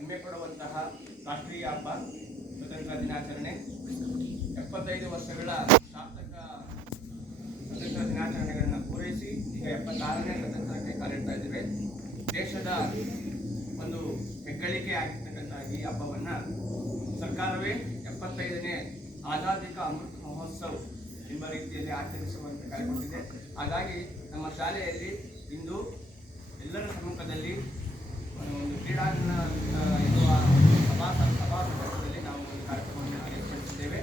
ಹೆಮ್ಮೆ ಪಡುವಂತಹ ರಾಷ್ಟ್ರೀಯ ಹಬ್ಬ ಸ್ವತಂತ್ರ ದಿನಾಚರಣೆ. 75 ವರ್ಷಗಳ ಸಾರ್ಥಕ ಸ್ವತಂತ್ರ ದಿನಾಚರಣೆಗಳನ್ನು ಪೂರೈಸಿ ಈಗ 76ನೇ ಸ್ವತಂತ್ರಕ್ಕೆ ಕಾಲಿಡ್ತಾ ಇದ್ದೇವೆ. ದೇಶದ ಒಂದು ಹೆಗ್ಗಳಿಕೆ ಆಗಿರ್ತಕ್ಕಂಥ ಈ ಹಬ್ಬವನ್ನು ಸರ್ಕಾರವೇ 75ನೇ ಆಜಾದಿ ಕಾ ಅಮೃತ್ ಮಹೋತ್ಸವ ಎಂಬ ರೀತಿಯಲ್ಲಿ ಆಚರಿಸುವಂತೆ ಕರೆಕೊಟ್ಟಿದೆ. ಹಾಗಾಗಿ ನಮ್ಮ ಶಾಲೆಯಲ್ಲಿ ಇಂದು ಎಲ್ಲರ ಸಮ್ಮುಖದಲ್ಲಿ ಒಂದು ಕ್ರೀಡಾಂಗಣ ಇರುವ ಸಭಾಮಂಟಪದಲ್ಲಿ ನಾವು ಒಂದು ಕಾರ್ಯಕ್ರಮವನ್ನು ಏರ್ಪಡಿಸಿದ್ದೇವೆ.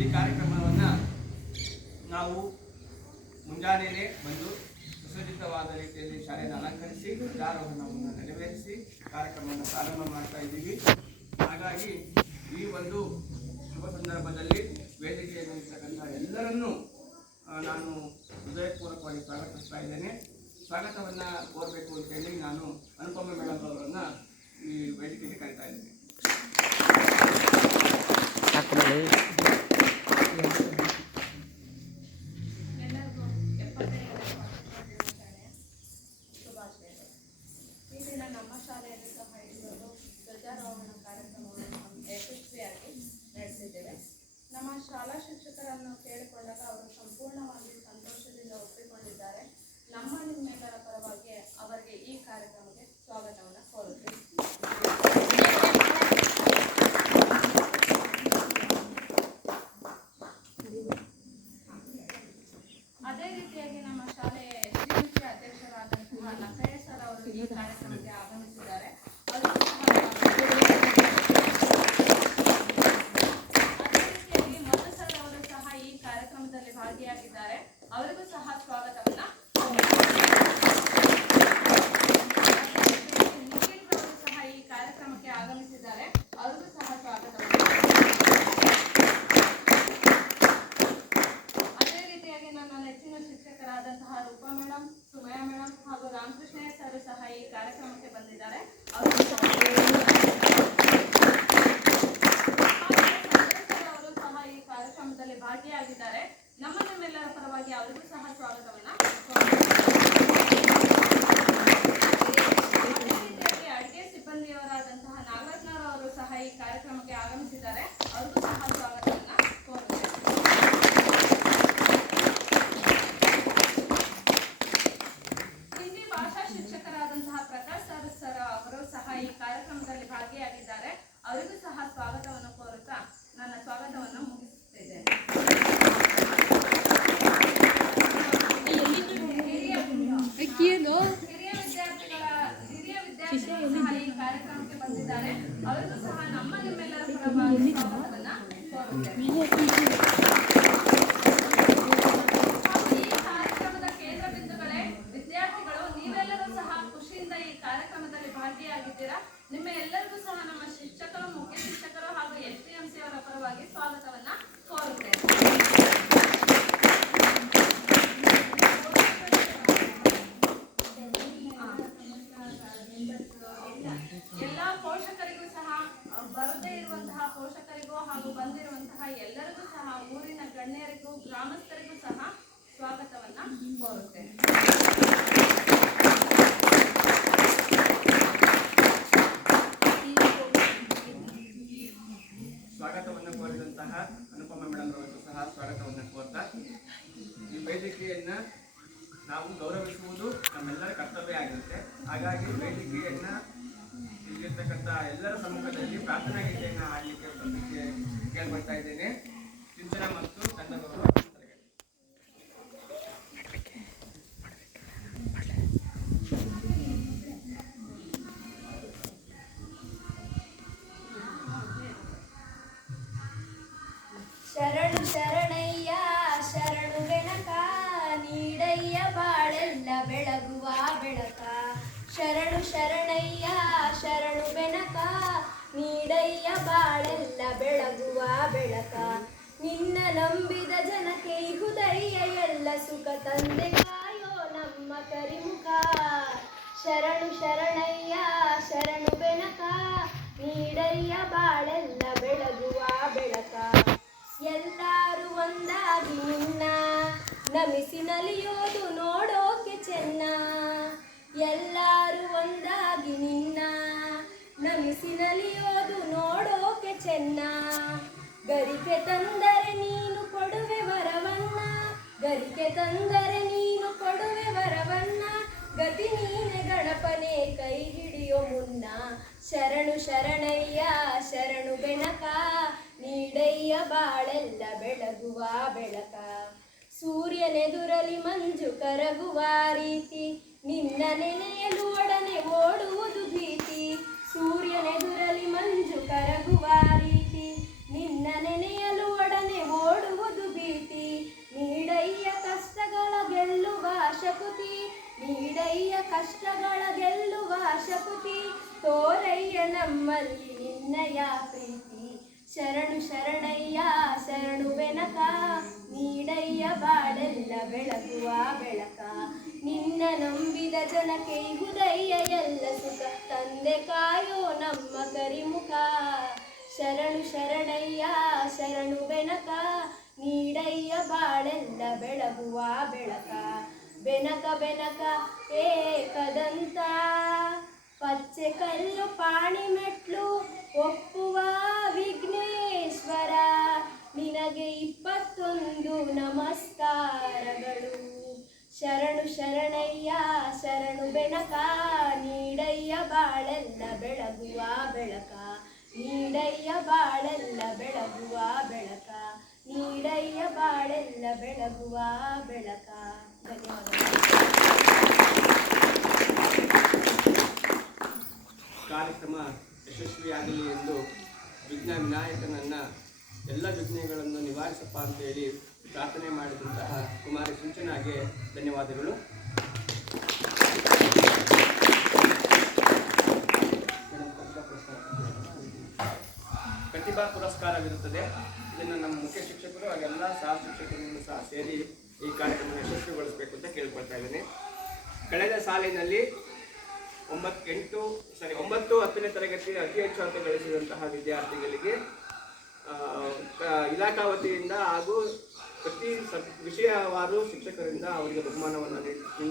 ಈ ಕಾರ್ಯಕ್ರಮವನ್ನು ನಾವು ಮುಂಜಾನೆಯೇ ಬಂದು ಸುಸಜ್ಜಿತವಾದ ರೀತಿಯಲ್ಲಿ ಶಾಲೆಯನ್ನು ಅಲಂಕರಿಸಿ ಧ್ವಜಾರೋಹಣವನ್ನು ನೆರವೇರಿಸಿ ಕಾರ್ಯಕ್ರಮವನ್ನು ಪ್ರಾರಂಭ ಮಾಡ್ತಾ ಇದ್ದೀವಿ. ಹಾಗಾಗಿ ಈ ಒಂದು ಶುಭ ಸಂದರ್ಭದಲ್ಲಿ ವೇದಿಕೆಯಲ್ಲಿ ಇರ್ತಕ್ಕಂಥ ಎಲ್ಲರನ್ನೂ ನಾನು ಹೃದಯಪೂರ್ವಕವಾಗಿ ಸ್ವಾಗತಿಸ್ತಾ ಇದ್ದೇನೆ. ಸ್ವಾಗತವನ್ನು ಕೋರಬೇಕು ಅಂತೇಳಿ ನಾನು ಅನುಪಮ ಮೇಡಮ್ ಅವರನ್ನು ಈ ವೇದಿಕೆಗೆ ಕರೀತಾ ಇದ್ದೇನೆ. ಎಲ್ಲರಿಗೂ 75ನೇ ಶುಭಾಶಯಗಳು. ಈ ದಿನ ನಮ್ಮ ಶಾಲೆಯಲ್ಲಿ ಸಹ ಇದೊಂದು ಧ್ವಜಾರೋಹಣ ಕಾರ್ಯಕ್ರಮವನ್ನು ಯಶಸ್ವಿಯಾಗಿ ನಡೆಸಿದ್ದೇವೆ. ನಮ್ಮ ಶಾಲಾ ಶಿಕ್ಷಕರನ್ನು ಕೇಳಿಕೊಂಡಾಗ ಅವರು ಸಂಪೂರ್ಣವಾಗಿ ಸಂತೋಷದಿಂದ ಒಪ್ಪಿಕೊಂಡಿದ್ದಾರೆ. ನಿಮ್ಮೆಲ್ಲರ ಪರವಾಗಿ ಅವರಿಗೆ ಈ ಕಾರ್ಯಕ್ರಮಕ್ಕೆ ಸ್ವಾಗತವನ್ನು ಕೋರುತ್ತೇವೆ. ಅದೇ ರೀತಿಯಾಗಿ ನಮ್ಮ ಶಾಲೆಯ ಎಸ್ಡಿಎಂಸಿ ಅಧ್ಯಕ್ಷರಾದಂತಹ ನಕಯ್ಯ ಸರ್ ಅವರು ಈ ಕಾರ್ಯಕ್ರಮಕ್ಕೆ ಆಗಮಿಸಿದ್ದಾರೆ. ಅದೇ ರೀತಿಯಾಗಿ ಮಧು ಸರ್ ಅವರು ಸಹ ಈ ಕಾರ್ಯಕ್ರಮದಲ್ಲಿ ಭಾಗಿಯಾಗಿದ್ದಾರೆ. ಅವರಿಗೂ ಸಹ ಸ್ವಾಗತವನ್ನ. ನಿಖಿಲ್ ಅವರು ಸಹ ಈ ಕಾರ್ಯಕ್ರಮಕ್ಕೆ ಆಗಮಿಸಿದ್ದಾರೆ. ಅವರಿಗೂ ಸಹ ಸ್ವಾಗತವನ್ನ. ಅದೇ ರೀತಿಯಾಗಿ ನನ್ನ ನೆಚ್ಚಿನ ಶಿಕ್ಷಕರಾದಂತಹ ರೂಪಾ ಮೇಡಮ್, ಸುಮಯಾ ಮೇಡಮ್ ಹಾಗೂ ರಾಮಕೃಷ್ಣಯ್ಯ ಸರ್ ಸಹ ಈ ಕಾರ್ಯಕ್ರಮಕ್ಕೆ ಬಂದಿದ್ದಾರೆ. ಅವರು ಸಹ ಈ ಕಾರ್ಯಕ್ರಮದಲ್ಲಿ ಭಾಗಿಯಾಗಿದ್ದಾರೆ. ನಿಮ್ಮೆಲ್ಲರ ಪರವಾಗಿ ಅವರಿಗೂ ಸಹ ಸ್ವಾಗತವನ್ನ. ಅದೇ ರೀತಿಯಾಗಿ ಅಡುಗೆ ಸಿಬ್ಬಂದಿಯವರಾದಂತಹ ನಾಗರತ್ನರವರು ಸಹ ಈ ಕಾರ್ಯಕ್ರಮಕ್ಕೆ ಆಗಮಿಸಿದ್ದಾರೆ. ಅವರಿಗೂ ಸಹ ಸ್ವಾಗತವನ್ನ ಕೋರುತ್ತೇವೆ. ಹಿಂದಿ ಭಾಷಾ ಶಿಕ್ಷಕರಾದಂತಹ ಪ್ರಕಾಶ್ ಸರ್ ಅವರು ಸಹ ಈ ಕಾರ್ಯಕ್ರಮದಲ್ಲಿ ಭಾಗಿಯಾಗಿದ್ದಾರೆ. ಅವರಿಗೂ ಸಹ ಸ್ವಾಗತವನ್ನು ಕೋರುತ್ತಾ ನನ್ನ ಸ್ವಾಗತವನ್ನು ಮುಗಿಸುತ್ತಿದ್ದೇನೆ. ಹಿರಿಯ ವಿದ್ಯಾರ್ಥಿಗಳು ಸಹ ಈ ಕಾರ್ಯಕ್ರಮಕ್ಕೆ ಬಂದಿದ್ದಾರೆ. ಅವರಿಗೂ ಸಹ ನಿಮ್ಮೆಲ್ಲರ ಪರವಾಗಿ ಸ್ವಾಗತವನ್ನ ಕೋರುತ್ತೇವೆ. ಈ ಕಾರ್ಯಕ್ರಮದ ಕೇಂದ್ರ ಬಿಂದುಗಳೇ ವಿದ್ಯಾರ್ಥಿಗಳು, ನೀವೆಲ್ಲರೂ ಸಹ ಖುಷಿಯಿಂದ ಈ ಕಾರ್ಯಕ್ರಮದಲ್ಲಿ ಭಾಗಿಯಾಗಿದ್ದೀರಾ. ನಿಮ್ಮ ಎಲ್ಲರಿಗೂ ಸಹ ನಮ್ಮ ಶಿಕ್ಷಕರು, ಮುಖ್ಯ ಶಿಕ್ಷಕರು ಹಾಗೂ ಎಸ್ಡಿಎಂಸಿ ಅವರ ಪರವಾಗಿ ಸ್ವಾಗತವನ್ನ ಕೋರುತ್ತೇವೆ. ಎಲ್ಲ ಪೋಷಕರಿಗೂ ಸಹ, ಬರದೇ ಇರುವಂತಹ ಪೋಷಕರಿಗೂ ಹಾಗೂ ಬಂದಿರುವಂತಹ ಎಲ್ಲರಿಗೂ ಸಹ, ಊರಿನ ಗಣ್ಯರಿಗೂ ಗ್ರಾಮಸ್ಥರಿಗೂ ಸಹ ಸ್ವಾಗತವನ್ನ ಕೋರುತ್ತೇನೆ. ಸ್ವಾಗತವನ್ನು ಕೋರಿದಂತಹ ಅನುಪಮ ಮೇಡಮ್ ಅವರಿಗೂ ಸಹ ಸ್ವಾಗತವನ್ನು ಕೋರ್ತಾ, ಈ ವೇದಿಕೆಯನ್ನ ನಾವು ಗೌರವಿಸುವುದು ನಮ್ಮೆಲ್ಲರ ಕರ್ತವ್ಯ ಆಗಿರುತ್ತೆ. ಹಾಗಾಗಿ ವೇದಿಕೆಯನ್ನ ಇಲ್ಲಿರ್ತಕ್ಕಂಥ ಎಲ್ಲರ ಸಮ್ಮುಖದಲ್ಲಿ ಪ್ರಾರ್ಥನಾ ಗೀತೆಯನ್ನು ಆಡಲಿಕ್ಕೆ ಕೇಳ್ಕೊಳ್ತಾ ಇದ್ದೇನೆ. ಚಿಂತನ ಮತ್ತು ತಂಡ ಗೌರವ. ಶರಣು ಶರಣಯ್ಯ ಶರಣು ಬೆನಕ, ನೀಡಯ್ಯ ಬಾಳೆಲ್ಲ ಬೆಳಗುವ ಬೆಳಕ. ಶರಣು ಶರಣಯ್ಯ ಶರಣು ಬೆನಕ, ನೀಡಯ್ಯ ಬಾಳೆಲ್ಲ ಬೆಳಗುವ ಬೆಳಕ. ನಿನ್ನ ನಂಬಿದ ಜನಕ್ಕೆ ಇಹುದಯ್ಯ ಎಲ್ಲ ಸುಖ ತಂದೆ ಕಾಯೋ ನಮ್ಮ ಕರಿಮುಖ. ಶರಣು ಶರಣಯ್ಯ ಶರಣು ಬೆನಕ, ನೀಡಯ್ಯ ಬಾಳೆಲ್ಲ ಬೆಳಗುವ ಬೆಳಕ. ಎಲ್ಲರೂ ಒಂದಾಗಿ ನಿನ್ನ ನಮಿಸಿ ನಲಿಯೋದು ನೋಡೋಕೆ ಚೆನ್ನ. ಎಲ್ಲರೂ ಒಂದಾಗಿ ನಿನ್ನ ನಮಿಸಿ ಕನಸಿನಲಿಯೋದು ನೋಡೋಕೆ ಚೆನ್ನ. ಗರಿಕೆ ತಂದರೆ ನೀನು ಕೊಡುವೆ ವರವನ್ನ, ಗರಿಕೆ ತಂದರೆ ನೀನು ಕೊಡುವೆ ವರವನ್ನ. ಗತಿ ನೀನೆ ಗಣಪನೆ ಕೈ ಹಿಡಿಯೋ ಮುನ್ನ. ಶರಣು ಶರಣಯ್ಯ ಶರಣು ಬೆನಕ, ನೀಡಯ್ಯ ಬಾಳೆಲ್ಲ ಬೆಳಗುವ ಬೆಳಕ. ಸೂರ್ಯನೆದುರಲಿ ಮಂಜು ಕರಗುವ ರೀತಿ, ನಿನ್ನ ನೆನೆಯಲು ಒಡನೆ ಓಡುವುದು ಭೀತಿ. ಸೂರ್ಯನೆದುರಲಿ ಮಂಜು ಕರಗುವ ರೀತಿ, ನಿನ್ನ ನೆನೆಯಲು ಒಡನೆ ಓಡುವುದು ಭೀತಿ. ನೀಡಯ್ಯ ಕಷ್ಟಗಳ ಗೆಲ್ಲುವ ಶಕುತಿ, ನೀಡಯ್ಯ ಕಷ್ಟಗಳ ಗೆಲ್ಲುವ ಶಕುತಿ. ತೋರಯ್ಯ ನಮ್ಮಲ್ಲಿ ನಿನ್ನಯ ಪ್ರೀತಿ. ಶರಣು ಶರಣಯ್ಯ ಶರಣು ಬೆನಕ, ನೀಡಯ್ಯ ಬಾಳೆಲ್ಲ ಬೆಳಗುವ ಬೆಳಕ. ನಿನ್ನ ನಂಬಿದ ಜನಕ್ಕೆ ಇಹುದಯ್ಯ ಎಲ್ಲ ಸುಖ, ತಂದೆ ಕಾಯೋ ನಮ್ಮ ಕರಿಮುಖ. ಶರಣು ಶರಣಯ್ಯ ಶರಣು ಬೆನಕ, ನೀಡಯ್ಯ ಬಾಳೆಲ್ಲ ಬೆಳಗುವ ಬೆಳಕ. ಬೆನಕ ಬೆನಕ ಏಕದಂತ, ಪಚ್ಚೆ ಕಲ್ಲು ಪಾಣಿ ಮೆಟ್ಲು ಒಪ್ಪುವ ವಿಘ್ನೇಶ್ವರ. ನಿನಗೆ 21 ನಮಸ್ಕಾರಗಳು. ಶರಣು ಶರಣಯ್ಯ ಶರಣು ಬೆನಕ, ನೀಡಯ್ಯ ಬಾಳೆಲ್ಲ ಬೆಳಗುವ ಬೆಳಕ. ನೀಡಯ್ಯ ಬಾಳೆಲ್ಲ ಬೆಳಗುವ ಬೆಳಕ, ನೀಡಯ್ಯ ಬಾಳೆಲ್ಲ ಬೆಳಗುವ ಬೆಳಕ. ಧನ್ಯವಾದಗಳು. ಕಾರ್ಯಕ್ರಮ ಯಶಸ್ವಿಯಾಗಲಿ ಎಂದು ವಿಘ್ನ ವಿನಾಯಕನನ್ನು ಎಲ್ಲ ವಿಘ್ನಗಳನ್ನು ನಿವಾರಿಸಪ್ಪ ಅಂತೇಳಿ ಪ್ರಾರ್ಥನೆ ಮಾಡಿದಂತಹ ಕುಮಾರಿ ಸಿಂಚನಾಗೆ ಧನ್ಯವಾದಗಳು. ಪ್ರತಿಭಾ ಪುರಸ್ಕಾರವಿರುತ್ತದೆ. ಇದನ್ನು ನಮ್ಮ ಮುಖ್ಯ ಶಿಕ್ಷಕರು ಹಾಗೆಲ್ಲ ಸಹ ಶಿಕ್ಷಕರನ್ನು ಸಹ ಸೇರಿ ಈ ಕಾರ್ಯಕ್ರಮ ಯಶಸ್ವಿಗೊಳಿಸಬೇಕು ಅಂತ ಕೇಳ್ಕೊಳ್ತಾ ಇದ್ದೇನೆ. ಕಳೆದ ಸಾಲಿನಲ್ಲಿ 9, 10ನೇ ತರಗತಿ ಅತಿ ಹೆಚ್ಚು ಅಂಕ ಗಳಿಸಿದಂತಹ ವಿದ್ಯಾರ್ಥಿಗಳಿಗೆ ಇಲಾಖಾ ವತಿಯಿಂದ ಹಾಗೂ ಪ್ರತಿ ವಿಷಯವಾರು ಶಿಕ್ಷಕರಿಂದ ಅವರಿಗೆ ಬಹುಮಾನವನ್ನು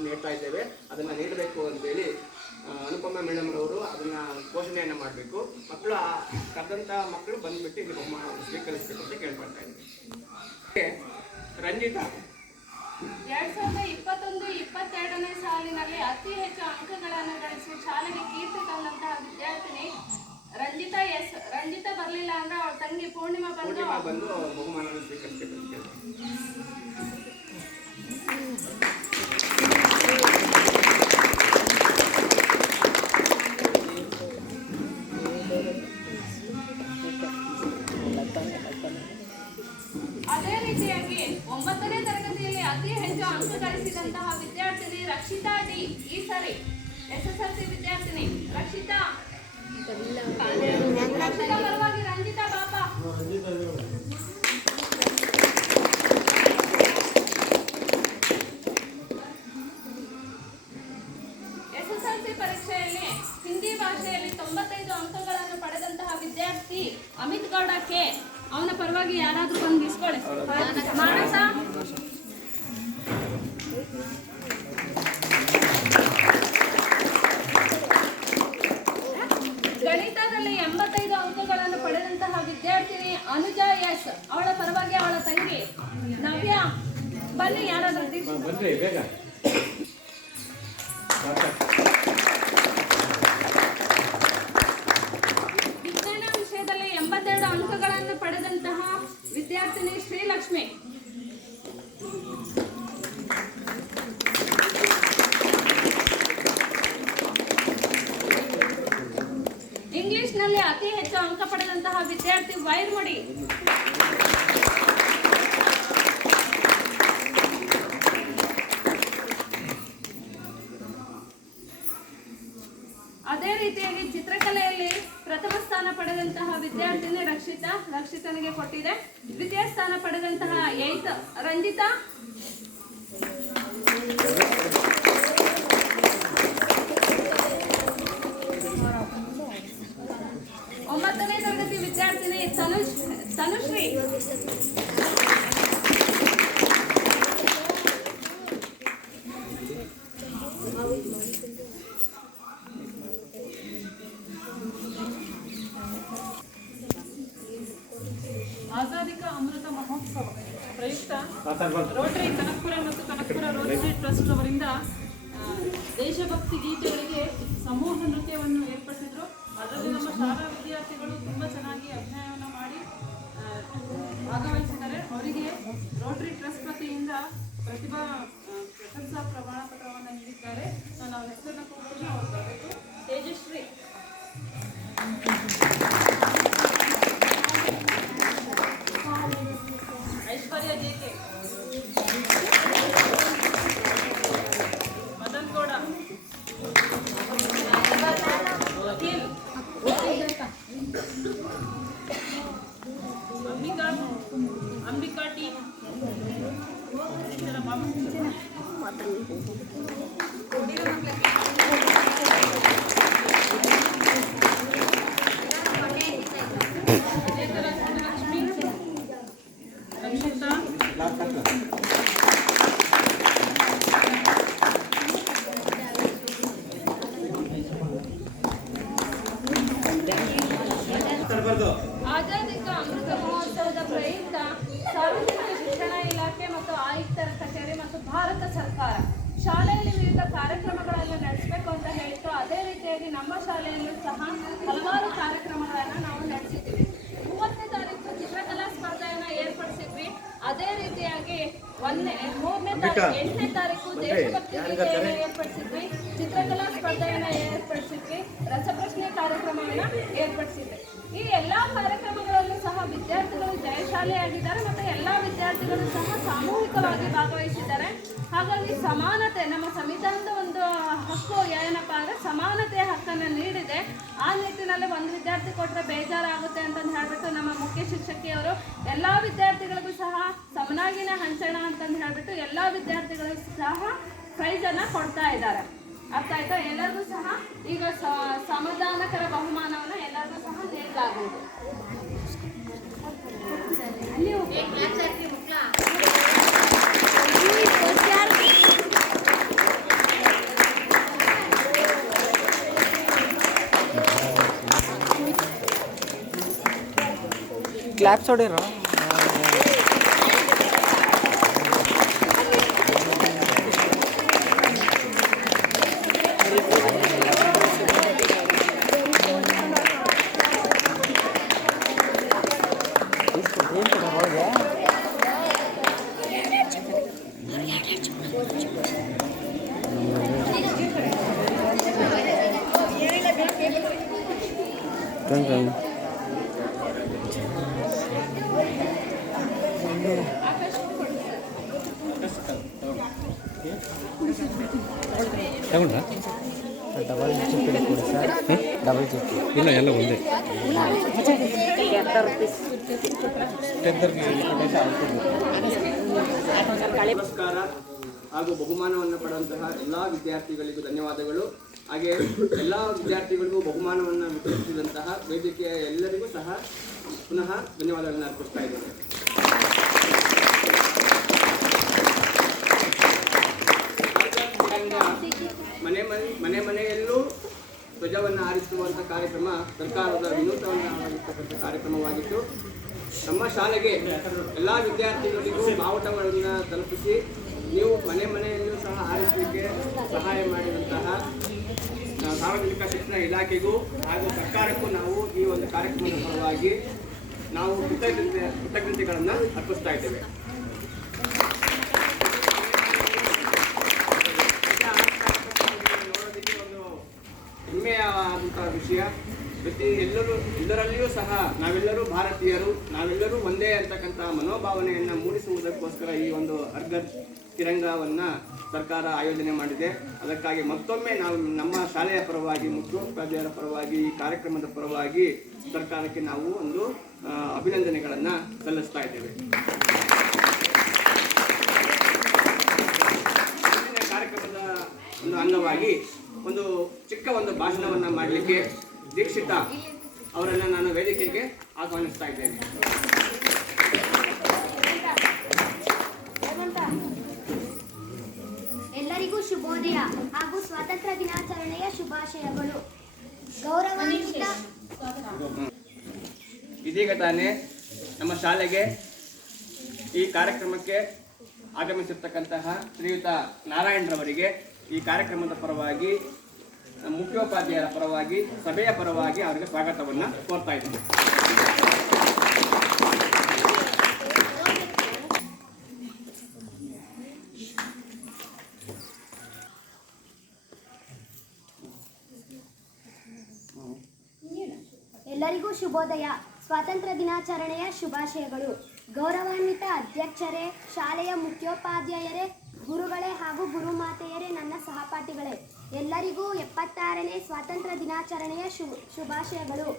ನೀಡ್ತಾ ಇದ್ದೇವೆ. ಅದನ್ನು ನೀಡಬೇಕು ಅಂತೇಳಿ ಅನುಪಮ ಮೇಡಮ್ರವರು ಅದನ್ನು ಘೋಷಣೆಯನ್ನು ಮಾಡಬೇಕು. ಮಕ್ಕಳು ಕರೆದಂಥ ಮಕ್ಕಳು ಬಂದುಬಿಟ್ಟು ಇಲ್ಲಿ ಬಹುಮಾನವನ್ನು ಸ್ವೀಕರಿಸಬೇಕು ಅಂತ ಕೇಳ್ಕೊಳ್ತಾ ಇದ್ದೀವಿ. ರಂಜಿತಾ 2021-22ನೇ ಸಾಲಿನಲ್ಲಿ ಅತಿ ಹೆಚ್ಚು ಅಂಕಗಳನ್ನು ಗಳಿಸಿ ಶಾಲೆಗೆ ಕೀರ್ತಿ ತಂದಂತಹ ವಿದ್ಯಾರ್ಥಿನಿ ರಂಜಿತಾ ಎಸ್. ರಂಜಿತಾ ಬರಲಿಲ್ಲ ಅಂದ್ರೆ ಅವಳ ತಂಗಿ ಪೂರ್ಣಿಮಾ ಬಂದು ಬಹುಮಾನವನ್ನು ಸ್ವೀಕರಿಸಬೇಕು. ಅದೇ ರೀತಿಯಾಗಿ 9ನೇ ತರಗತಿಯಲ್ಲಿ ಅತಿ ಹೆಚ್ಚು ಅಂಕ ಗಳಿಸಿದಂತಹ ವಿದ್ಯಾರ್ಥಿನಿ ರಕ್ಷಿತಾ ಡಿ. ಈ ಸರಿ SSLC ವಿದ್ಯಾರ್ಥಿನಿ ರಕ್ಷಿತಾ ಪರವಾಗಿ ರಂಜಿತಾ ಬಾಬಾ. SSLC ಪರೀಕ್ಷೆಯಲ್ಲಿ ಹಿಂದಿ ಭಾಷೆಯಲ್ಲಿ 95 ಅಂಕಗಳನ್ನು ಪಡೆದಂತಹ ವಿದ್ಯಾರ್ಥಿ ಅಮಿತ್ ಗೌಡ ಕೆ. ಅವನ ಪರವಾಗಿ ಯಾರಾದ್ರೂ ಬಂದು ಇಸ್ಕೊಳ್ಳಿ. ಮಾನಸ ಗಣಿತದಲ್ಲಿ 85 ಅಂಕಗಳನ್ನು ಪಡೆದಂತಹ ವಿದ್ಯಾರ್ಥಿನಿ ಅನುಜಾ ಎಸ್. ಅವಳ ಪರವಾಗಿ ಅವಳ ತಂಗಿ ನವ್ಯ ಬನ್ನಿ ಯಾರಾದ್ರೂ ಬನ್ರಿ ಬೇಗ. ವಿಜ್ಞಾನ ವಿಷಯದಲ್ಲಿ 82 ಅಂಕಗಳನ್ನು ಪಡೆದಂತಹ ವಿದ್ಯಾರ್ಥಿನಿ ಶ್ರೀಲಕ್ಷ್ಮಿ. ಇಂಗ್ಲಿಷ್ನಲ್ಲಿ ಅತಿ ಹೆಚ್ಚು ಅಂಕ ಪಡೆದಂತಹ ವಿದ್ಯಾರ್ಥಿ ವೈರ್ಮುಡಿ. ಅದೇ ರೀತಿಯಾಗಿ ಚಿತ್ರಕಲೆಯಲ್ಲಿ ಪ್ರಥಮ ಸ್ಥಾನ ಪಡೆದಂತಹ ವಿದ್ಯಾರ್ಥಿನಿ ರಕ್ಷಿತನಿಗೆ ಕೊಟ್ಟಿದೆ. ದ್ವಿತೀಯ ಸ್ಥಾನ ಪಡೆದಂತಹ 8 ರಂಜಿತಾ. ಒಂಬತ್ತನೇ ತರಗತಿ ವಿದ್ಯಾರ್ಥಿನಿ ತನುಶ್ರೀ. ರೋಟರಿ ಕನಕಪುರ ಮತ್ತು ಕನಕಪುರ ರೋಟರಿ ಟ್ರಸ್ಟ್ ಅವರಿಂದ ದೇಶಭಕ್ತಿ ಗೀತೆಗಳಿಗೆ ಸಮೂಹ ನೃತ್ಯವನ್ನು ಏರ್ಪಡಿಸಿದ್ರು. ಅದರಲ್ಲಿ ನಮ್ಮ ಶಾಲಾ ವಿದ್ಯಾರ್ಥಿಗಳು ತುಂಬ ಚೆನ್ನಾಗಿ ಅಭಿನಯವನ್ನು ಮಾಡಿ ಭಾಗವಹಿಸಿದ್ದಾರೆ. ಅವರಿಗೆ ರೋಟರಿ ಟ್ರಸ್ಟ್ ವತಿಯಿಂದ ಪ್ರಶಂಸಾ ಪ್ರಮಾಣ ಪತ್ರವನ್ನು ನೀಡಿದ್ದಾರೆ. ನಾನು ಅವರ ಹೆಸರನ್ನು ಕೂಗ್ತೀನಿ, ಅವರು ಬರಬೇಕು. ತೇಜಶ್ರೀ, ಐಶ್ವರ್ಯ ಜೇಕೆ, ಮದನ್ ಗೌಡ, ಅಖಿಲ್, ಅಂಬಿಕಾ ಟಿ, ಲಕ್ಷ್ಮಿ, ರಕ್ಷಿತಾ, ಆಜಾದಿ ಕಾ ಅಮೃತ ಮಹೋತ್ಸವದ ಪ್ರಯುಕ್ತ ಸಾರ್ವಜನಿಕ ಶಿಕ್ಷಣ ಇಲಾಖೆ ಮತ್ತು ಆಯುಕ್ತರ ಕಚೇರಿ ಮತ್ತು ಭಾರತ ಸರ್ಕಾರ ಶಾಲೆಯಲ್ಲಿ ವಿವಿಧ ಕಾರ್ಯಕ್ರಮಗಳನ್ನು ನಡೆಸಬೇಕು ಅಂತ ಹೇಳಿತ್ತು. ಅದೇ ರೀತಿಯಾಗಿ ನಮ್ಮ ಶಾಲೆಯಲ್ಲೂ ಸಹ ಹಲವಾರು ಕಾರ್ಯಕ್ರಮಗಳನ್ನು ನಾವು ನಡೆಸಿದ್ದೀವಿ. 30ನೇ ತಾರೀಕು ಚಿತ್ರಕಲಾ ಸ್ಪರ್ಧೆಯನ್ನು ಏರ್ಪಡಿಸಿದ್ವಿ. ಅದೇ ರೀತಿಯಾಗಿ 8ನೇ ತಾರೀಕು ದೇಶಭಕ್ತಿ ಗೀತೆಯನ್ನು ಏರ್ಪಡಿಸಿದ್ವಿ, ಚಿತ್ರಕಲಾ ಸ್ಪರ್ಧೆಯನ್ನು ಏರ್ಪಡಿಸಿದ್ವಿ, ರಸಪ್ರಶ್ನೆ ಕಾರ್ಯಕ್ರಮವನ್ನು ಏರ್ಪಡಿಸಿದ್ವಿ. ಈ ಎಲ್ಲ ಕಾರ್ಯಕ್ರಮಗಳಲ್ಲೂ ಸಹ ವಿದ್ಯಾರ್ಥಿಗಳು ಜಯಶಾಲಿಯಾಗಿದ್ದಾರೆ ಮತ್ತು ಎಲ್ಲ ವಿದ್ಯಾರ್ಥಿಗಳು ಸಹ ಸಾಮೂಹಿಕವಾಗಿ ಭಾಗವಹಿಸಿದ್ದಾರೆ. ಹಾಗಾಗಿ ಸಮಾನತೆ ನಮ್ಮ ಸಂವಿಧಾನದ ಒಂದು ಹಕ್ಕು ಏನಪ್ಪ ಅಂದರೆ ಸಮಾನತೆಯ ಹಕ್ಕನ್ನು ನೀಡಿದೆ. ಆ ನಿಟ್ಟಿನಲ್ಲಿ ಒಂದು ವಿದ್ಯಾರ್ಥಿ ಕೊಟ್ಟರೆ ಬೇಜಾರಾಗುತ್ತೆ ಅಂತಂದು ಹೇಳಿಬಿಟ್ಟು ನಮ್ಮ ಮುಖ್ಯ ಶಿಕ್ಷಕಿಯವರು ಎಲ್ಲ ವಿದ್ಯಾರ್ಥಿಗಳಿಗೂ ಸಹ ಸಮನಾಗಿನೇ ಹಂಚೋಣ ಅಂತಂದು ಹೇಳಿಬಿಟ್ಟು ಎಲ್ಲ ವಿದ್ಯಾರ್ಥಿಗಳಿಗೂ ಸಹ ಪ್ರೈಸನ್ನು ಕೊಡ್ತಾ ಇದ್ದಾರೆ. ಅರ್ಥ ಆಯ್ತಾ? ಎಲ್ಲರಿಗೂ ಸಹ ಈಗ ಸಮಾಧಾನಕರ ಬಹುಮಾನವನ್ನು ಎಲ್ಲರಿಗೂ ಸಹ ನೀಡಲಾಗುವುದು. ಕ್ಲಾಪ್ಸ್ ಹೊಡೀರೋ. ತಗೊಂಡ್ರಾ? ಡಬಲ್ ಚಿಪ್ಪು ಕೊಡಿ ಸರ್. ಡಬಲ್ ಚಿಪ್ಪು ಇಲ್ಲ, ಎಲ್ಲ ಒಂದೇ. ನಮಸ್ಕಾರ ಹಾಗೂ ಬಹುಮಾನವನ್ನು ಪಡೆದಂತಹ ಎಲ್ಲ ವಿದ್ಯಾರ್ಥಿಗಳಿಗೂ ಧನ್ಯವಾದಗಳು. ಹಾಗೆ ಎಲ್ಲ ವಿದ್ಯಾರ್ಥಿಗಳಿಗೂ ಬಹುಮಾನವನ್ನು ವಿತರಿಸಿದಂತಹ ವೇದಿಕೆಯ ಎಲ್ಲರಿಗೂ ಸಹ ಪುನಃ ಧನ್ಯವಾದಗಳನ್ನು ಅರ್ಪಿಸ್ತಾ ಇದ್ದೇನೆ. ಮನೆ ಮನೆಯಲ್ಲೂ ಧ್ವಜವನ್ನು ಆರಿಸುವಂಥ ಕಾರ್ಯಕ್ರಮ ಸರ್ಕಾರದ ವಿನೂತನವಾಗಿರ್ತಕ್ಕಂಥ ಕಾರ್ಯಕ್ರಮವಾಗಿತ್ತು. ನಮ್ಮ ಶಾಲೆಗೆ ಎಲ್ಲ ವಿದ್ಯಾರ್ಥಿಗಳಿಗೂ ಬಾವುಟಗಳನ್ನು ತಲುಪಿಸಿ ನೀವು ಮನೆಯಲ್ಲೂ ಸಹ ಆರಿಸಲಿಕ್ಕೆ ಸಹಾಯ ಮಾಡಿದಂತಹ ಸಾರ್ವಜನಿಕ ಶಿಕ್ಷಣ ಇಲಾಖೆಗೂ ಹಾಗೂ ಸರ್ಕಾರಕ್ಕೂ ನಾವು ಈ ಒಂದು ಕಾರ್ಯಕ್ರಮದ ಪರವಾಗಿ ನಾವು ಕೃತಜ್ಞತೆಗಳನ್ನು ಅರ್ಪಿಸ್ತಾ ಇದ್ದೇವೆ. ನೋಡೋದಕ್ಕೆ ಒಂದು ಹೆಮ್ಮೆಯಾದಂತಹ ವಿಷಯ. ಎಲ್ಲರಲ್ಲಿಯೂ ಸಹ ನಾವೆಲ್ಲರೂ ಭಾರತೀಯರು, ನಾವೆಲ್ಲರೂ ಒಂದೇ ಅಂತಕ್ಕಂಥ ಮನೋಭಾವನೆಯನ್ನು ಮೂಡಿಸುವುದಕ್ಕೋಸ್ಕರ ಈ ಒಂದು ಅರ್ಗರ್ ತಿರಂಗವನ್ನು ಸರ್ಕಾರ ಆಯೋಜನೆ ಮಾಡಿದೆ. ಅದಕ್ಕಾಗಿ ಮತ್ತೊಮ್ಮೆ ನಾವು ನಮ್ಮ ಶಾಲೆಯ ಪರವಾಗಿ, ಮುಖ್ಯೋಪಾಧ್ಯಾಯರ ಪರವಾಗಿ, ಈ ಕಾರ್ಯಕ್ರಮದ ಪರವಾಗಿ ಸರ್ಕಾರಕ್ಕೆ ನಾವು ಒಂದು ಅಭಿನಂದನೆಗಳನ್ನು ಸಲ್ಲಿಸ್ತಾ ಇದ್ದೇವೆ. ಕಾರ್ಯಕ್ರಮದ ಒಂದು ಅಂಗವಾಗಿ ಒಂದು ಚಿಕ್ಕ ಒಂದು ಭಾಷಣವನ್ನು ಮಾಡಲಿಕ್ಕೆ ದೀಕ್ಷಿತಾ ಅವರನ್ನು ನಾನು ವೇದಿಕೆಗೆ ಆಹ್ವಾನಿಸ್ತಾ ಇದ್ದೇನೆ. ಎಲ್ಲರಿಗೂ ಶುಭೋದಯ ಹಾಗೂ ಸ್ವಾತಂತ್ರ್ಯ ದಿನಾಚರಣೆಯ ಶುಭಾಶಯಗಳು. ಗೌರವಾನ್ವಿತ ಇದೀಗ ತಾನೇ ನಮ್ಮ ಶಾಲೆಗೆ ಈ ಕಾರ್ಯಕ್ರಮಕ್ಕೆ ಆಗಮಿಸಿರ್ತಕ್ಕಂತಹ ಶ್ರೀಯುತ ನಾರಾಯಣರವರಿಗೆ ಈ ಕಾರ್ಯಕ್ರಮದ ಪರವಾಗಿ, ಮುಖ್ಯೋಪಾಧ್ಯಾಯರ ಪರವಾಗಿ, ಸಭೆಯ ಪರವಾಗಿ ಅವರಿಗೆ ಸ್ವಾಗತವನ್ನು ಕೋರ್ತಾ ಇದ್ದೀನಿ. ಎಲ್ಲರಿಗೂ ಶುಭೋದಯ. ಸ್ವಾತಂತ್ರ್ಯ ದಿನಾಚರಣೆಯ ಶುಭಾಶಯಗಳು. ಗೌರವಾನ್ವಿತ ಅಧ್ಯಕ್ಷರೇ, ಶಾಲೆಯ ಮುಖ್ಯೋಪಾಧ್ಯಾಯರೇ, ಗುರುಗಳೇ ಹಾಗೂ ಗುರುಮಾತೆಯರೇ, ನನ್ನ ಸಹಪಾಠಿಗಳೇ, ಎಲ್ಲರಿಗೂ 76ನೇ ಸ್ವಾತಂತ್ರ್ಯ ದಿನಾಚರಣೆಯ ಶುಭಾಶಯಗಳು.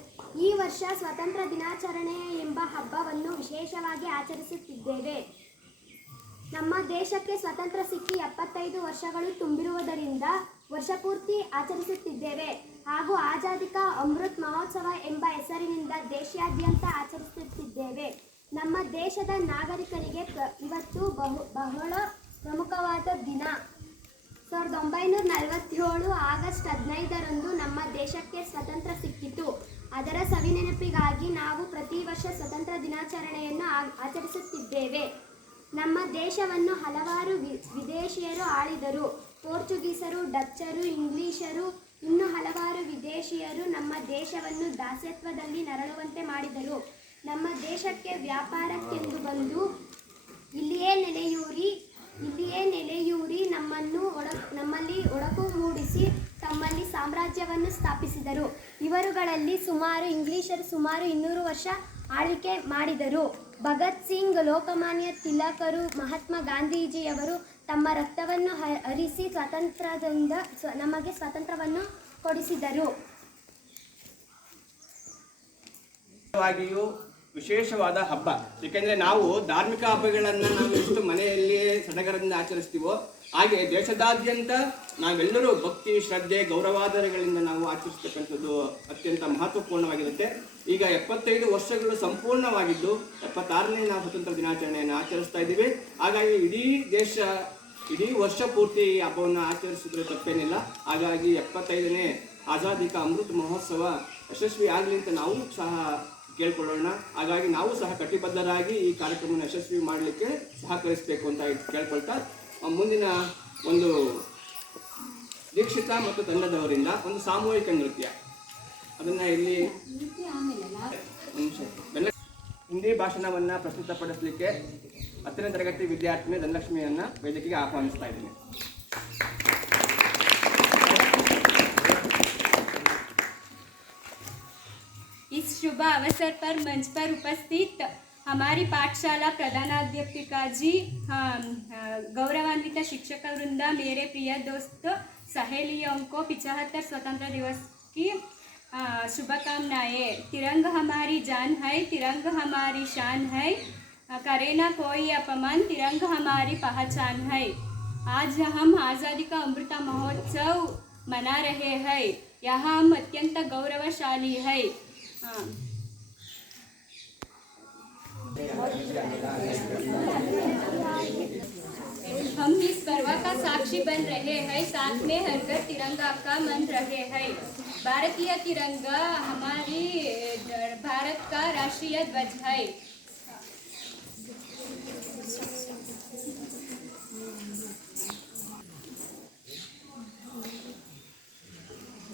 ಈ ವರ್ಷ ಸ್ವಾತಂತ್ರ್ಯ ದಿನಾಚರಣೆ ಎಂಬ ಹಬ್ಬವನ್ನು ವಿಶೇಷವಾಗಿ ಆಚರಿಸುತ್ತಿದ್ದೇವೆ. ನಮ್ಮ ದೇಶಕ್ಕೆ ಸ್ವಾತಂತ್ರ್ಯ ಸಿಕ್ಕಿ 75 ವರ್ಷಗಳು ತುಂಬಿರುವುದರಿಂದ ವರ್ಷಪೂರ್ತಿ ಆಚರಿಸುತ್ತಿದ್ದೇವೆ ಹಾಗೂ ಆಜಾದಿ ಕಾ ಅಮೃತ್ ಮಹೋತ್ಸವ ಎಂಬ ಹೆಸರಿನಿಂದ ದೇಶಾದ್ಯಂತ ಆಚರಿಸುತ್ತಿದ್ದೇವೆ. ನಮ್ಮ ದೇಶದ ನಾಗರಿಕರಿಗೆ ಇವತ್ತು ಬಹಳ ಪ್ರಮುಖವಾದ ದಿನ. 1947 ಆಗಸ್ಟ್ 15ರಂದು ನಮ್ಮ ದೇಶಕ್ಕೆ ಸ್ವಾತಂತ್ರ್ಯ ಸಿಕ್ಕಿತು. ಅದರ ಸವಿನೆನಪಿಗಾಗಿ ನಾವು ಪ್ರತಿ ವರ್ಷ ಸ್ವಾತಂತ್ರ್ಯ ದಿನಾಚರಣೆಯನ್ನು ಆಚರಿಸುತ್ತಿದ್ದೇವೆ. ನಮ್ಮ ದೇಶವನ್ನು ಹಲವಾರು ವಿದೇಶಿಯರು ಆಳಿದರು. ಪೋರ್ಚುಗೀಸರು, ಡಚ್ಚರು, ಇಂಗ್ಲಿಷರು, ಇನ್ನೂ ಹಲವಾರು ವಿದೇಶಿಯರು ನಮ್ಮ ದೇಶವನ್ನು ದಾಸ್ಯತ್ವದಲ್ಲಿ ನರಳುವಂತೆ ಮಾಡಿದರು. ನಮ್ಮ ದೇಶಕ್ಕೆ ವ್ಯಾಪಾರಕ್ಕೆಂದು ಬಂದು ಇಲ್ಲಿಯೇ ನೆಲೆಯೂರಿ ನಮ್ಮಲ್ಲಿ ಒಡಕು ಮೂಡಿಸಿ ತಮ್ಮಲ್ಲಿ ಸಾಮ್ರಾಜ್ಯವನ್ನು ಸ್ಥಾಪಿಸಿದರು. ಇವರುಗಳಲ್ಲಿ ಇಂಗ್ಲಿಷರು ಸುಮಾರು 200 ವರ್ಷ ಆಳ್ವಿಕೆ ಮಾಡಿದರು. ಭಗತ್ ಸಿಂಗ್, ಲೋಕಮಾನ್ಯ ತಿಲಕರು, ಮಹಾತ್ಮ ಗಾಂಧೀಜಿಯವರು ತಮ್ಮ ರಕ್ತವನ್ನು ಹರಿಸಿ ನಮಗೆ ಸ್ವಾತಂತ್ರ್ಯವನ್ನು ಕೊಡಿಸಿದರು. ವಿಶೇಷವಾದ ಹಬ್ಬ, ಏಕೆಂದರೆ ನಾವು ಧಾರ್ಮಿಕ ಹಬ್ಬಗಳನ್ನು ನಾವು ಎಷ್ಟು ಮನೆಯಲ್ಲಿ ಸಡಗರದಿಂದ ಆಚರಿಸ್ತೀವೋ ಹಾಗೆ ದೇಶದಾದ್ಯಂತ ನಾವೆಲ್ಲರೂ ಭಕ್ತಿ, ಶ್ರದ್ಧೆ, ಗೌರವಾದರಗಳಿಂದ ನಾವು ಆಚರಿಸ್ತಕ್ಕಂಥದ್ದು ಅತ್ಯಂತ ಮಹತ್ವಪೂರ್ಣವಾಗಿರುತ್ತೆ. ಈಗ 75 ವರ್ಷಗಳು ಸಂಪೂರ್ಣವಾಗಿದ್ದು 76ನೇ ನಾವು ಸ್ವತಂತ್ರ ದಿನಾಚರಣೆಯನ್ನು ಆಚರಿಸ್ತಾ ಇದ್ದೀವಿ. ಹಾಗಾಗಿ ಇಡೀ ವರ್ಷ ಪೂರ್ತಿ ಈ ಹಬ್ಬವನ್ನು ಆಚರಿಸಿದ್ರೆ ತಪ್ಪೇನಿಲ್ಲ. ಹಾಗಾಗಿ 75ನೇ ಆಜಾದಿ ಕಾ ಅಮೃತ್ ಮಹೋತ್ಸವ ಯಶಸ್ವಿ ಆಗಲಿ ಅಂತ ನಾವು ಸಹ ಕೇಳ್ಕೊಳ್ಳೋಣ. ಹಾಗಾಗಿ ನಾವು ಸಹ ಕಟಿಬದ್ಧರಾಗಿ ಈ ಕಾರ್ಯಕ್ರಮವನ್ನು ಯಶಸ್ವಿ ಮಾಡಲಿಕ್ಕೆ ಸಹಕರಿಸಬೇಕು ಅಂತ ಕೇಳ್ಕೊಳ್ತಾ, ಮುಂದಿನ ಒಂದು ದೀಕ್ಷಿತ ಮತ್ತು ತಂಡದವರಿಂದ ಒಂದು ಸಾಮೂಹಿಕ ನೃತ್ಯ, ಅದನ್ನು ಇಲ್ಲಿ ಹಿಂದಿ ಭಾಷಣವನ್ನು ಪ್ರಸ್ತುತಪಡಿಸಲಿಕ್ಕೆ 10ನೇ ತರಗತಿ ವಿದ್ಯಾರ್ಥಿನಿ ಧನಲಕ್ಷ್ಮಿಯನ್ನು ವೇದಿಕೆಗೆ ಆಹ್ವಾನಿಸ್ತಾ ಇದ್ದೀನಿ. इस शुभ अवसर पर मंच पर उपस्थित हमारी पाठशाला प्रधानाध्यापिका जी, गौरवान्वित शिक्षक वृंद, मेरे प्रिय दोस्त सहेलियों को 75 स्वतंत्र दिवस की शुभकामनाएं। तिरंगा हमारी जान है, तिरंगा हमारी शान है, करे ना कोई अपमान, तिरंगा हमारी पहचान है। आज हम आज़ादी का अमृत महोत्सव मना रहे हैं। यहाँ हम अत्यंत गौरवशाली है। हम इस पर्व का साक्षी बन रहे हैं, साथ में हर घर तिरंगा का मन रहे हैं। भारतीय तिरंगा हमारी भारत का राष्ट्रीय ध्वज है।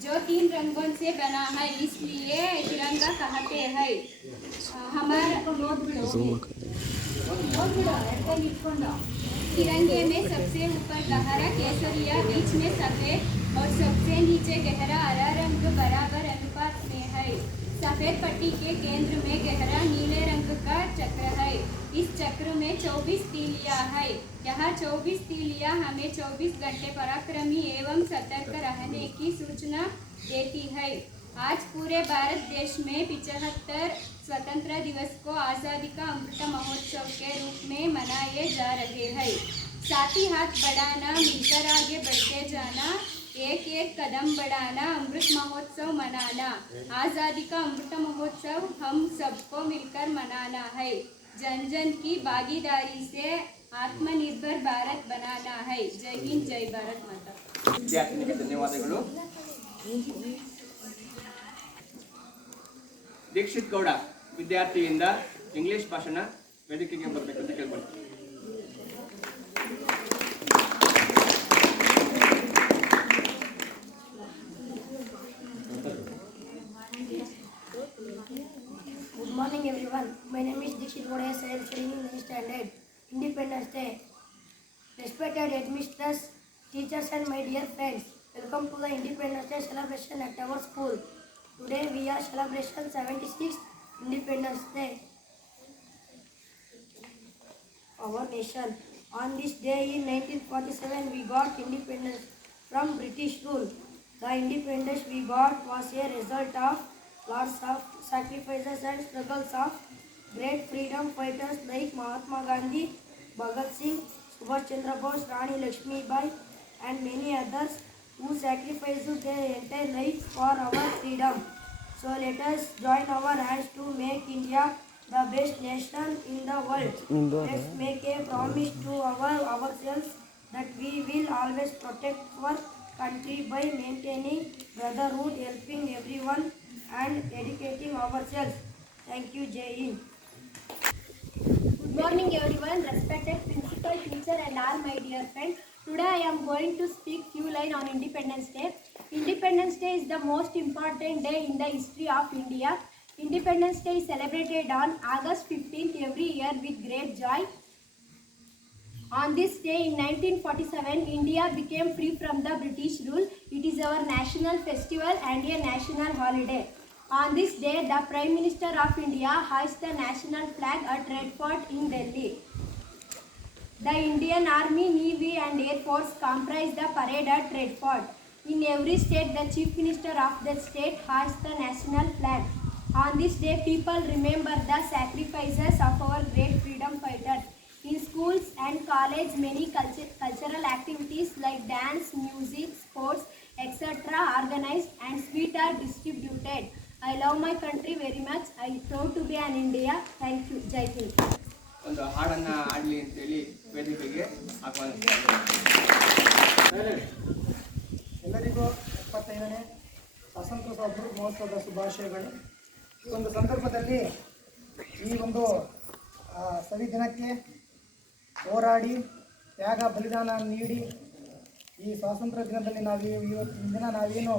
जो 3 रंगों से बना है, इसलिए तिरंगा कहते हैं। हमारा तिरंगे में सबसे ऊपर गहरा केसरिया, बीच में सफेद और सबसे नीचे गहरा हरा रंग बराबर अनुपात में है। सफेद पट्टी के केंद्र में गहरा नीले रंग का चक्र है। इस चक्र में 24 तीलियां है। यहाँ 24 तीलियां हमें 24 घंटे पराक्रमी एवं सतर्क रहने की सूचना देती है। आज पूरे भारत देश में 75 स्वतंत्र दिवस को आज़ादी का अमृत महोत्सव के रूप में मनाए जा रहे हैं। साथ ही हाथ बढ़ाना, मिलकर आगे बढ़ते जाना, एक एक कदम बढ़ाना, अमृत महोत्सव मनाना। आज़ादी का अमृत महोत्सव हम सबको मिलकर मनाना है। जन जन की भागीदारी से आत्मनिर्भर भारत बनाना है। जय हिंद, जय भारत माता। ವಿದ್ಯಾರ್ಥಿನಿಗೆ ಧನ್ಯವಾದಗಳು. ದೀಕ್ಷಿತ್ ಗೌಡ ವಿದ್ಯಾರ್ಥಿಯಿಂದ ಇಂಗ್ಲಿಷ್ ಭಾಷಣ ವೇದಿಕೆಗೆ ಬರಬೇಕು ಅಂತ ಕೇಳ್ಕೊಳ್ತೀನಿ. morning everyone. My name is Dikshit Vodaya. I am studying in 9th standard. Independence Day. Respected headmistress, teachers and my dear friends, welcome to the Independence Day celebration at our school. Today we are celebrating 76th Independence Day. Our nation. On this day in 1947 we got independence from British rule. The independence we got was a result of lots of sacrifices and struggles of great freedom fighters like Mahatma Gandhi, Bhagat Singh, Subhash Chandra Bose, Rani Lakshmi Bai and many others who sacrificed their entire lives for our freedom. So let us join our hands to make India the best nation in the world. Let's make a promise to ourselves that we will always protect our country by maintaining brotherhood, helping everyone and educating ourselves. Thank you, Jai Hind. Good morning everyone, respected principal, teacher and all my dear friends. Today I am going to speak few lines on Independence Day. Independence Day is the most important day in the history of India. Independence Day is celebrated on August 15th every year with great joy. On this day in 1947, India became free from the British rule. It is our national festival and a national holiday. On this day, the Prime Minister of India hoists the national flag at Red Fort in Delhi. The Indian Army, Navy and Air Force comprise the parade at Red Fort. In every state, the Chief Minister of the state hoists the national flag. On this day, people remember the sacrifices of our great freedom fighters. In schools and colleges, many cultural activities like dance, music, sports, etc. are organized and sweets are distributed. I love my country very much. I am proud to be an India. Thank you. Jai Hind. ಒಂದು ಹಾಡನ್ನ ಆಡಲಿ ಅಂತೇಳಿ ವೇದಿಕೆಗೆ ಆಹ್ವಾನಿಸ್ತಾರೆ. ಎಲ್ಲರಿಗೂ 75ನೇ ಸ್ವಾತಂತ್ರ್ಯ ಮಹೋತ್ಸವದ ಶುಭಾಶಯಗಳು. ಈ ಒಂದು ಸಂದರ್ಭದಲ್ಲಿ ಈ ಒಂದು ಸವಿ ದಿನಕ್ಕೆ ಹೋರಾಡಿ ತ್ಯಾಗ ಬಲಿದಾನ ನೀಡಿ ಈ ಸ್ವಾತಂತ್ರ್ಯ ದಿನದಲ್ಲಿ ಇವತ್ತಿನ ದಿನ ನಾವೇನು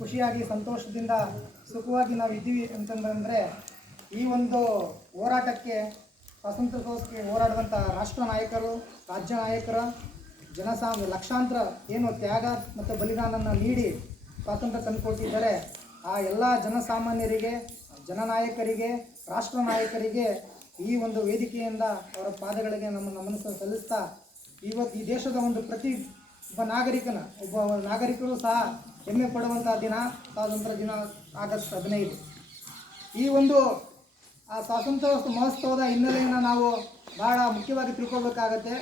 ಖುಷಿಯಾಗಿ ಸಂತೋಷದಿಂದ ಸುಖವಾಗಿ ನಾವು ಇದ್ದೀವಿ ಅಂತಂದರೆ ಈ ಒಂದು ಹೋರಾಟಕ್ಕೆ ಸ್ವಾತಂತ್ರ್ಯಕ್ಕೋಸ್ಕರ ಹೋರಾಡುವಂಥ ರಾಷ್ಟ್ರ ನಾಯಕರು, ರಾಜ್ಯ ನಾಯಕರ ಲಕ್ಷಾಂತರ ಏನು ತ್ಯಾಗ ಮತ್ತು ಬಲಿದಾನವನ್ನು ನೀಡಿ ಸ್ವಾತಂತ್ರ್ಯ ತಂದುಕೊಟ್ಟಿದ್ದಾರೆ. ಆ ಎಲ್ಲ ಜನಸಾಮಾನ್ಯರಿಗೆ, ಜನನಾಯಕರಿಗೆ, ರಾಷ್ಟ್ರ ನಾಯಕರಿಗೆ ಈ ಒಂದು ವೇದಿಕೆಯಿಂದ ಅವರ ಪಾದಗಳಿಗೆ ನಮ್ಮ ನಮನ ಸಲ್ಲಿಸ್ತಾ ಇವತ್ತು ಈ ದೇಶದ ಒಂದು ಒಬ್ಬ ನಾಗರಿಕರು ಸಹ ಹೆಮ್ಮೆ ಪಡುವಂಥ ದಿನ ಸ್ವಾತಂತ್ರ್ಯ ದಿನ ಆಗಸ್ಟ್ 15. ಈ ಒಂದು ಆ ಸ್ವಾತಂತ್ರ್ಯ ಮಹೋತ್ಸವದ ಹಿನ್ನೆಲೆಯನ್ನು ನಾವು ಭಾಳ ಮುಖ್ಯವಾಗಿ ತಿಳ್ಕೊಬೇಕಾಗತ್ತೆ.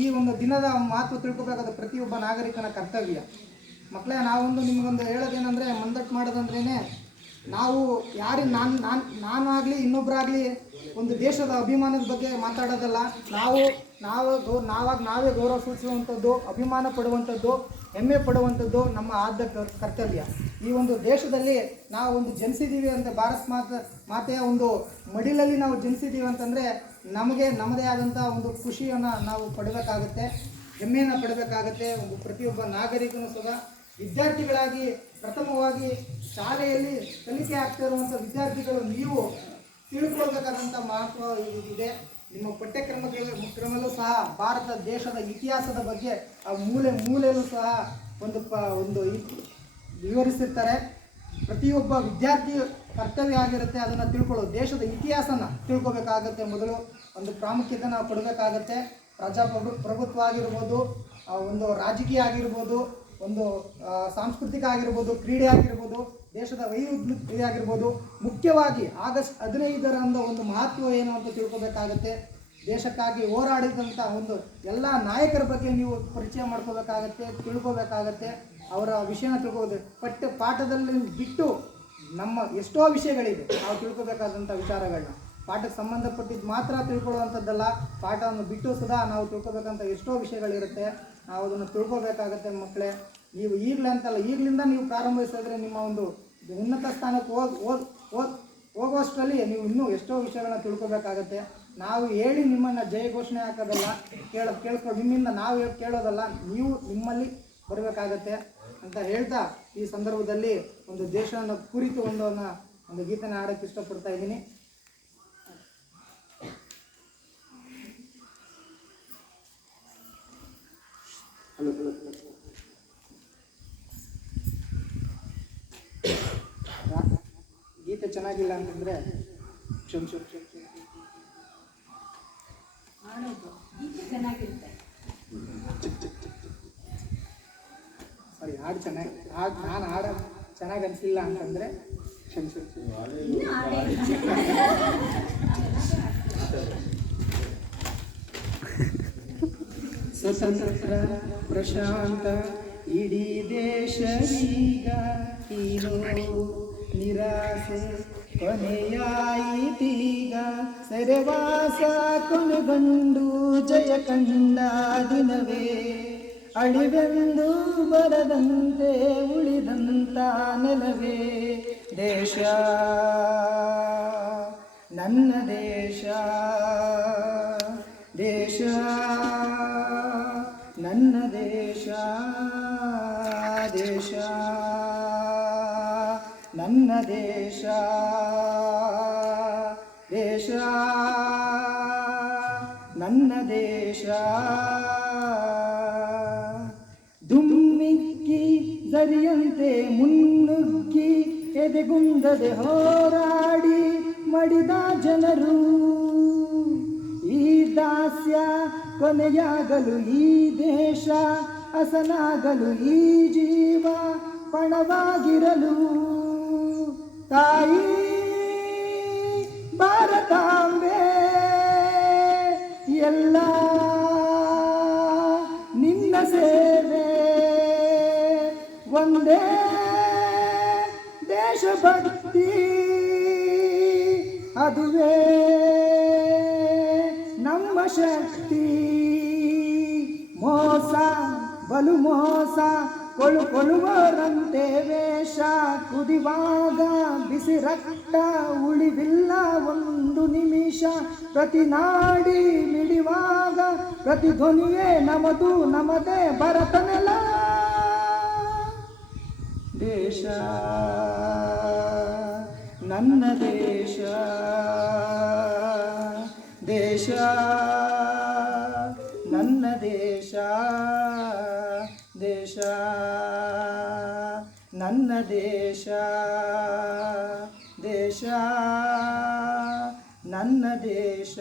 ಈ ಒಂದು ದಿನದ ಮಹತ್ವ ತಿಳ್ಕೊಬೇಕಾದ ಪ್ರತಿಯೊಬ್ಬ ನಾಗರಿಕನ ಕರ್ತವ್ಯ. ಮಕ್ಕಳೇ, ನಾವೊಂದು ನಿಮಗೊಂದು ಹೇಳೋದೇನೆಂದರೆ, ಮಂದಟ್ಟು ಮಾಡೋದಂದ್ರೇ ನಾವು ನಾನಾಗಲಿ ಇನ್ನೊಬ್ಬರಾಗಲಿ ಒಂದು ದೇಶದ ಅಭಿಮಾನದ ಬಗ್ಗೆ ಮಾತಾಡೋದಲ್ಲ. ನಾವೇ ಗೌರವ ಸೂಚಿಸುವಂಥದ್ದು, ಅಭಿಮಾನ ಪಡುವಂಥದ್ದು, ಹೆಮ್ಮೆ ಪಡುವಂಥದ್ದು ನಮ್ಮ ಆದ್ಯ ಕರ್ತವ್ಯ. ಈ ಒಂದು ದೇಶದಲ್ಲಿ ನಾವು ಒಂದು ಜನಿಸಿದ್ದೀವಿ ಅಂತ ಭಾರತ ಮಾತೆಯ ಒಂದು ಮಡಿಲಲ್ಲಿ ನಾವು ಜನಿಸಿದ್ದೀವಿ ಅಂತಂದರೆ ನಮಗೆ ನಮ್ಮದೇ ಆದಂಥ ಒಂದು ಖುಷಿಯನ್ನು ನಾವು ಪಡಬೇಕಾಗುತ್ತೆ, ಹೆಮ್ಮೆಯನ್ನು ಪಡಬೇಕಾಗತ್ತೆ. ಪ್ರತಿಯೊಬ್ಬ ನಾಗರಿಕನೂ ಸಹ ವಿದ್ಯಾರ್ಥಿಗಳಾಗಿ ಪ್ರಥಮವಾಗಿ ಶಾಲೆಯಲ್ಲಿ ಕಲಿಕೆ ಆಗ್ತಾ ಇರುವಂಥ ವಿದ್ಯಾರ್ಥಿಗಳು ನೀವು ತಿಳ್ಕೊಳ್ಬೇಕಾದಂಥ ಮಹತ್ವ ಇದೆ. ನಿಮ್ಮ ಪಠ್ಯಕ್ರಮಲ್ಲೂ ಸಹ ಭಾರತ ದೇಶದ ಇತಿಹಾಸದ ಬಗ್ಗೆ ಆ ಮೂಲೆಯಲ್ಲೂ ಸಹ ಒಂದು ವಿವರಿಸಿರ್ತಾರೆ. ಪ್ರತಿಯೊಬ್ಬ ವಿದ್ಯಾರ್ಥಿ ಕರ್ತವ್ಯ ಆಗಿರುತ್ತೆ ಅದನ್ನು ತಿಳ್ಕೊಳ್ಳೋದು. ದೇಶದ ಇತಿಹಾಸನ ತಿಳ್ಕೊಬೇಕಾಗತ್ತೆ. ಮೊದಲು ಒಂದು ಪ್ರಾಮುಖ್ಯತೆ ನಾವು ಕೊಡಬೇಕಾಗತ್ತೆ. ಪ್ರಜಾಪ್ರಭುತ್ವ ಆಗಿರ್ಬೋದು, ಒಂದು ರಾಜಕೀಯ ಆಗಿರ್ಬೋದು, ಒಂದು ಸಾಂಸ್ಕೃತಿಕ ಆಗಿರ್ಬೋದು, ಕ್ರೀಡೆ ಆಗಿರ್ಬೋದು, ದೇಶದ ವೈವಿಧ್ಯ ಆಗಿರ್ಬೋದು. ಮುಖ್ಯವಾಗಿ ಆಗಸ್ಟ್ 15ರಂದು ಒಂದು ಮಹತ್ವ ಏನು ಅಂತ ತಿಳ್ಕೊಬೇಕಾಗತ್ತೆ. ದೇಶಕ್ಕಾಗಿ ಹೋರಾಡಿದಂಥ ಒಂದು ಎಲ್ಲ ನಾಯಕರ ಬಗ್ಗೆ ನೀವು ಪರಿಚಯ ಮಾಡ್ಕೋಬೇಕಾಗತ್ತೆ, ತಿಳ್ಕೊಬೇಕಾಗತ್ತೆ. ಅವರ ವಿಷಯನ ತಿಳ್ಕೋಬೇಕು. ಪಾಠದಲ್ಲಿ ಬಿಟ್ಟು ನಮ್ಮ ಎಷ್ಟೋ ವಿಷಯಗಳಿದೆ ನಾವು ತಿಳ್ಕೊಬೇಕಾದಂಥ ವಿಚಾರಗಳನ್ನ. ಪಾಠಕ್ಕೆ ಸಂಬಂಧಪಟ್ಟಿದ್ದು ಮಾತ್ರ ತಿಳ್ಕೊಳ್ಳುವಂಥದ್ದಲ್ಲ, ಪಾಠವನ್ನು ಬಿಟ್ಟು ಸದಾ ನಾವು ತಿಳ್ಕೊಬೇಕಂತ ಎಷ್ಟೋ ವಿಷಯಗಳಿರುತ್ತೆ. ನಾವು ಅದನ್ನು ತಿಳ್ಕೊಬೇಕಾಗತ್ತೆ. ಮಕ್ಕಳೇ, ನೀವು ಈಗಲೇ ಅಂತಲ್ಲ, ಈಗಲಿಂದ ನೀವು ಪ್ರಾರಂಭಿಸಿದ್ರೆ ನಿಮ್ಮ ಒಂದು ಉನ್ನತ ಸ್ಥಾನಕ್ಕೆ ಹೋಗುವಷ್ಟರಲ್ಲಿ ನೀವು ಇನ್ನೂ ಎಷ್ಟೋ ವಿಷಯಗಳನ್ನ ತಿಳ್ಕೊಬೇಕಾಗತ್ತೆ. ನಾವು ಹೇಳಿ ನಿಮ್ಮನ್ನು ಜಯ ಘೋಷಣೆ ಹಾಕೋದಲ್ಲ, ಕೇಳ್ಕೊಂಡು ನಿಮ್ಮಿಂದ ನಾವು ಕೇಳೋದಲ್ಲ, ನೀವು ನಿಮ್ಮಲ್ಲಿ ಬರಬೇಕಾಗತ್ತೆ ಅಂತ ಹೇಳ್ತಾ ಈ ಸಂದರ್ಭದಲ್ಲಿ ಒಂದು ದೇಶವನ್ನು ಕುರಿತು ಒಂದು ಗೀತೆನ ಹಾಡೋಕ್ಕೆ ಇಷ್ಟಪಡ್ತಾ ಇದ್ದೀನಿ. ಗೀತೆ ಚೆನ್ನಾಗಿಲ್ಲ ಅಂತಂದರೆ ಕ್ಷಮಿಸು. ಸಾರಿ, ಹಾಡು ನಾನು ಹಾಡು ಚೆನ್ನಾಗಿ ಅನಿಸಿಲ್ಲ ಅಂತಂದರೆ ಕ್ಷಮಿಸು. ಸ್ವತಂತ್ರ ಪ್ರಶಾಂತ ಇಡೀ ದೇಶವೀಗ ನೀನು ನಿರಾಸೆ ಕೊನೆಯಾಯಿತೀಗ ಸೆರೆವಾಸ ಕೊನೆಗೊಂಡು ಜಯ ಕಂಡ ದಿನವೇ ಅಳಿವೆಂದು ಬರದಂತೆ ಉಳಿದಂತ ನೆಲವೇ ದೇಶ ನನ್ನ ದೇಶ ದೇಶ ನನ್ನ ದೇಶ ದೇಶ ನನ್ನ ದೇಶ ದೇಶ ನನ್ನ ದೇಶ ದುಮ್ಮಿಕ್ಕಿ ಜರಿಯಂತೆ ಮುನ್ನುಗ್ಗಿ ಎದೆಗುಂದದೆ ಹೋರಾಡಿ ಮಡಿದ ಜನರು ಈ ದಾಸ್ಯ ಕೊನೆಯಾಗಲು ಈ ದೇಶ ಹಸನಾಗಲು ಈ ಜೀವ ಪಣವಾಗಿರಲು ತಾಯಿ ಭಾರತಾಂಬೆ ಎಲ್ಲ ನಿನ್ನ ಸೇವೆ ಒಂದೇ ದೇಶಭಕ್ತಿ ಅದುವೇ ನಮ್ಮ ಶಕ್ತಿ ಮೋಸ ಬಲು ಮೋಸ ಕೊಳುವರಂತೆ ವೇಷ ಕುದಿವಾಗ ಬಿಸಿ ರಕ್ತ ಉಳಿವಿಲ್ಲ ಒಂದು ನಿಮಿಷ ಪ್ರತಿ ನಾಡಿ ಮಿಡಿವಾಗ ಪ್ರತಿ ಧ್ವನಿಯೇ ನಮದು ನಮದೇ ಭರತನೆಲ ದೇಶ ನನ್ನ ದೇಶ ದೇಶ ನನ್ನ ದೇಶ ದೇಶ ನನ್ನ ದೇಶ ದೇಶ ನನ್ನ ದೇಶ.